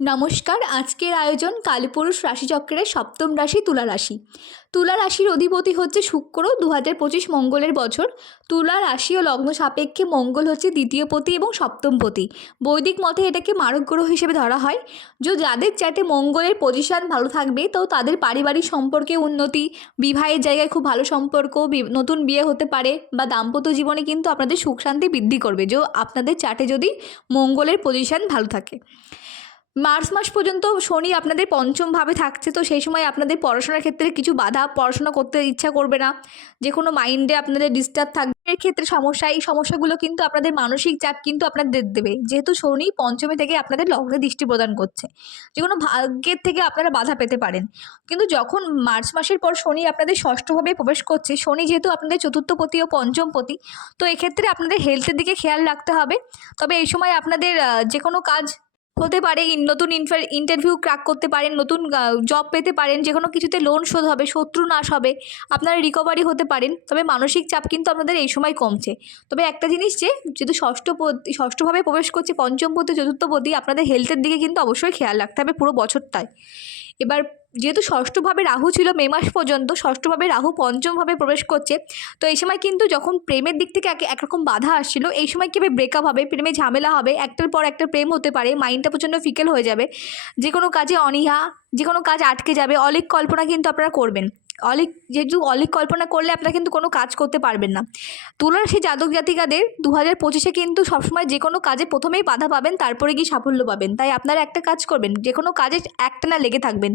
নমস্কার। আজকের আয়োজন কালপুরুষ রাশিচক্রের সপ্তম রাশি তুলা রাশি। তুলা রাশির অধিপতি হচ্ছে শুক্র। 2025 মঙ্গলের বছর। তুলা রাশি ও লগ্ন সাপেক্ষে মঙ্গল হচ্ছে দ্বিতীয় পতি এবং সপ্তম পতি। বৈদিক মতে এটাকে মারক গ্রহ হিসেবে ধরা হয়। যাদের চাটে মঙ্গলের পজিশন ভালো থাকবে তো তাদের পারিবারিক সম্পর্কে উন্নতি, বিবাহের জায়গায় খুব ভালো সম্পর্ক, নতুন বিয়ে হতে পারে বা দাম্পত্য জীবনে কিন্তু আপনাদের সুখ শান্তি বৃদ্ধি করবে আপনাদের চাটে যদি মঙ্গলের পজিশন ভালো থাকে। মার্চ মাস পর্যন্ত শনি আপনাদের পঞ্চমভাবে থাকছে, তো সেই সময় আপনাদের পড়াশোনার ক্ষেত্রে কিছু বাধা, পড়াশোনা করতে ইচ্ছা করবে না, যে কোনো মাইন্ডে আপনাদের ডিস্টার্ব থাকবে, এর ক্ষেত্রে সমস্যা, এই সমস্যাগুলো কিন্তু আপনাদের মানসিক চাপ কিন্তু আপনাদের দেবে, যেহেতু শনি পঞ্চমে থেকে আপনাদের লগ্নে দৃষ্টি প্রদান করছে। যে কোনো ভাগ্যের থেকে আপনারা বাধা পেতে পারেন। কিন্তু যখন মার্চ মাসের পর শনি আপনাদের ষষ্ঠভাবে প্রবেশ করছে, শনি যেহেতু আপনাদের চতুর্থপতি ও পঞ্চমপতি, তো এক্ষেত্রে আপনাদের হেলথের দিকে খেয়াল রাখতে হবে। তবে এই সময় আপনাদের যে কোনো কাজ হতে পারে, নতুন ইন্টারভিউ ক্র্যাক করতে পারেন, নতুন জব পেতে পারেন, যে কোনো কিছুতে লোন শোধ হবে, শত্রু নাশ হবে, আপনারা রিকভারি হতে পারেন। তবে মানসিক চাপ কিন্তু আপনাদের এই সময় কমছে। তবে একটা জিনিস, যেহেতু ষষ্ঠভাবে প্রবেশ করছে পঞ্চমপতি চতুর্থপতি, আপনাদের হেলথের দিকে কিন্তু অবশ্যই খেয়াল রাখতে হবে পুরো বছরটায়। এবার যেহেতু ষষ্ঠভাবে রাহু ছিল মে মাস পর্যন্ত, ষষ্ঠভাবে রাহু পঞ্চমভাবে প্রবেশ করছে, তো এই সময় কিন্তু যখন প্রেমের দিক থেকে একরকম বাধা আসছিল, এই সময় কীভাবে ব্রেকআপ হবে, প্রেমে ঝামেলা হবে, একটার পর একটা প্রেম হতে পারে, মাইন্ডটা প্রচণ্ড ফিকেল হয়ে যাবে, যে কোনো কাজে অনীহা, যে কোনো কাজ আটকে যাবে, অলিক কল্পনা কিন্তু আপনারা করবেন। অলিক কল্পনা করলে আপনারা কিন্তু কোনো কাজ করতে পারবেন না। তুলার সেই জাতক জাতিকাদের 2025-এ কিন্তু সবসময় যে কোনো কাজে প্রথমেই বাধা পাবেন, তারপরে গিয়ে সাফল্য পাবেন। তাই আপনারা একটা কাজ করবেন, যে কোনো কাজে একটানা লেগে থাকবেন,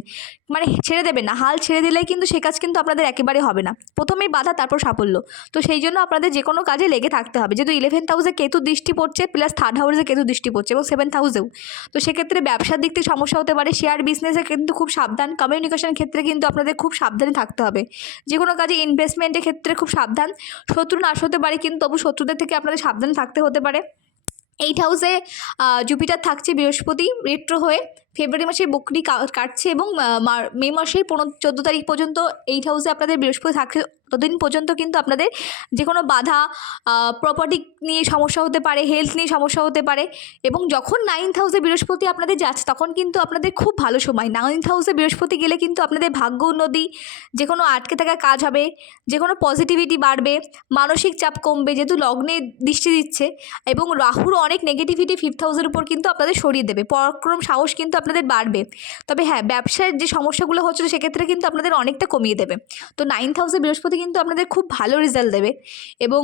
মানে ছেড়ে দেবেন না। হাল ছেড়ে দিলেই কিন্তু সে কাজ কিন্তু আপনাদের একেবারে হবে না। প্রথমেই বাধা, তারপর সাফল্য। তো সেই জন্য আপনাদের যে কোনো কাজে লেগে থাকতে হবে। যেহেতু 11th হাউসে কেতু দৃষ্টি পড়ছে, প্লাস 3rd হাউসে কেতু দৃষ্টি পড়ছে এবং 7th হাউসেও, তো সেক্ষেত্রে ব্যবসার দিক থেকে সমস্যা হতে পারে। শেয়ার বিজনেসে কিন্তু খুব সাবধান। কমিউনিকেশন ক্ষেত্রে কিন্তু আপনাদের খুব সাবধানে থাকতে হবে। যে কোনো কাজে ইনভেস্টমেন্টের ক্ষেত্রে খুব সাবধান। শত্রু নাশ হতে পারে, কিন্তু তবু শত্রুদের থেকে আপনাদের সাবধান থাকতে হতে পারে। 8th হাউসে জুপিটার থাকছে, বৃহস্পতি রেট্রো হয়ে ফেব্রুয়ারি মাসে বকরি কাটছে এবং মে মাসের 14 তারিখ পর্যন্ত 8th হাউসে আপনাদের বৃহস্পতি থাকছে। ততদিন পর্যন্ত কিন্তু আপনাদের যে কোনো বাধা, প্রপার্টি নিয়ে সমস্যা হতে পারে, হেলথ নিয়ে সমস্যা হতে পারে। এবং যখন 9th হাউসে বৃহস্পতি আপনাদের যাচ্ছে, তখন কিন্তু আপনাদের খুব ভালো সময়। 9th হাউসে বৃহস্পতি গেলে কিন্তু আপনাদের ভাগ্য উন্নতি, যে কোনো আটকে থাকা কাজ হবে, যে কোনো পজিটিভিটি বাড়বে, মানসিক চাপ কমবে, যেহেতু লগ্নে দৃষ্টি দিচ্ছে। এবং রাহুর অনেক নেগেটিভিটি 5th হাউসের উপর কিন্তু আপনাদের সরিয়ে দেবে, পরাক্রম সাহস কিন্তু আপনাদের বাড়বে। তবে হ্যাঁ, ব্যবসার যে সমস্যাগুলো হচ্ছিল সেক্ষেত্রে কিন্তু আপনাদের অনেকটা কমিয়ে দেবে। তো 9th হাউসে বৃহস্পতি কিন্তু আপনাদের খুব ভালো রেজাল্ট দেবে। এবং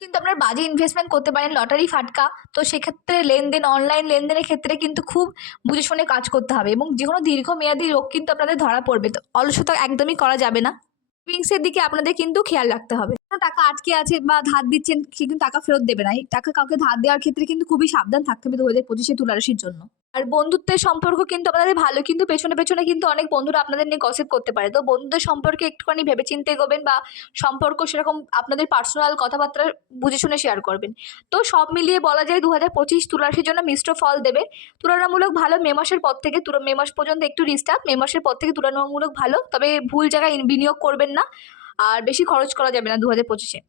কিন্তু আপনার বাজে ইনভেস্টমেন্ট করতে পারেন, লটারি ফাটকা, তো সেক্ষেত্রে লেনদেন, অনলাইন লেনদেনের ক্ষেত্রে কিন্তু খুব বুঝে শুনে কাজ করতে হবে। এবং যে কোনো দীর্ঘমেয়াদী রোগ কিন্তু আপনাদের ধরা পড়বে, তো অলসতা একদমই করা যাবে না। সেভিংসের দিকে আপনাদের কিন্তু খেয়াল রাখতে হবে। কোনো টাকা আটকে আছে বা ধার দিচ্ছেন, সে কিন্তু টাকা ফেরত দেবে না। এই টাকা কাউকে ধার দেওয়ার ক্ষেত্রে কিন্তু খুবই সাবধান থাকতে হবে 2025-এ তুলা রাশির জন্য। আর বন্ধুত্বের সম্পর্ক কিন্তু আপনাদের ভালো, কিন্তু পেছনে পেছনে কিন্তু অনেক বন্ধুরা আপনাদের নিয়ে গসিপ করতে পারে। তো বন্ধুদের সম্পর্কে একটুখানি ভেবেচিন্তে এগোবেন, বা সম্পর্ক সেরকম আপনাদের পার্সোনাল কথাবার্তা বুঝে শুনে শেয়ার করবেন। তো সব মিলিয়ে বলা যায় 2025 তুলা রাশির জন্য মিশ্র ফল দেবে। তুলনামূলক ভালো। মে মাসের পর থেকে মে মাস পর্যন্ত একটু ডিস্টার্ব, মে মাসের পর থেকে তুলনামূলক ভালো। তবে ভুল জায়গায় বিনিয়োগ করবেন না, আর বেশি খরচ করা যাবে না 2025-এ।